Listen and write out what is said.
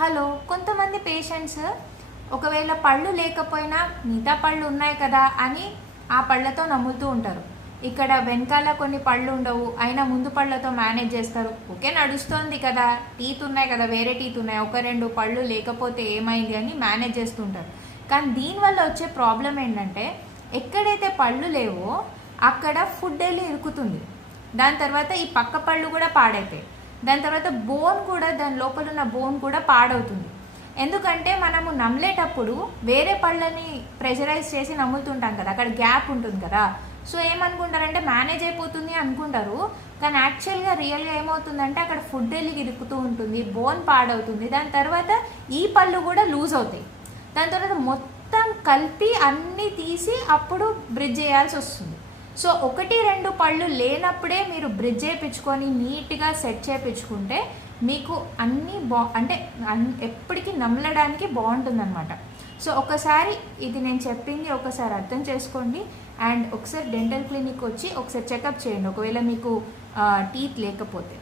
Hello, కొంతమంది patients ఒకవేళ పళ్ళు లేకపోయినా మిగతా పళ్ళు ఉన్నాయి కదా అని ఆ పళ్ళతో నమ్ముతూ ఉంటారు. ఇక్కడ వెనకాల కొన్ని పళ్ళు ఉండవు, అయినా ముందు పళ్ళతో మేనేజ్ చేస్తారు. ఓకే, నడుస్తోంది కదా, టీత్ ఉన్నాయి కదా, వేరే టీత్ ఉన్నాయి, ఒక రెండు పళ్ళు లేకపోతే ఏమైంది అని మేనేజ్ చేస్తుంటారు. కానీ దీనివల్ల వచ్చే ప్రాబ్లం ఏంటంటే ఎక్కడైతే పళ్ళు లేవో అక్కడ ఫుడ్ వెళ్ళి ఇరుకుతుంది. దాని తర్వాత ఈ పక్క పళ్ళు కూడా పాడైతాయి. దాని తర్వాత బోన్ కూడా, దాని లోపల ఉన్న బోన్ కూడా పాడవుతుంది. ఎందుకంటే మనము నమ్మలేటప్పుడు వేరే పళ్ళని ప్రెషరైజ్ చేసి నమ్ముతుంటాం కదా, అక్కడ గ్యాప్ ఉంటుంది కదా. సో ఏమనుకుంటారంటే మేనేజ్ అయిపోతుంది అనుకుంటారు, కానీ యాక్చువల్గా రియల్గా ఏమవుతుందంటే అక్కడ ఫుడ్ వెళ్ళి ఇరుకుతూ ఉంటుంది, బోన్ పాడవుతుంది. దాని తర్వాత ఈ పళ్ళు కూడా లూజ్ అవుతాయి. దాని తర్వాత మొత్తం కలిపి అన్నీ తీసి అప్పుడు బ్రిడ్జ్ చేయాల్సి వస్తుంది. సో ఒకటి రెండు పళ్ళు లేనప్పుడే మీరు బ్రిడ్జ్ చేయించుకొని నీట్గా సెట్ చేయించుకుంటే మీకు అన్నీ అంటే ఎప్పటికీ నమ్మలడానికి బాగుంటుంది అనమాట. సో ఒకసారి ఇది నేను చెప్పింది ఒకసారి అర్థం చేసుకోండి. అండ్ ఒకసారి డెంటల్ క్లినిక్ వచ్చి ఒకసారి చెకప్ చేయండి ఒకవేళ మీకు టీత్ లేకపోతే.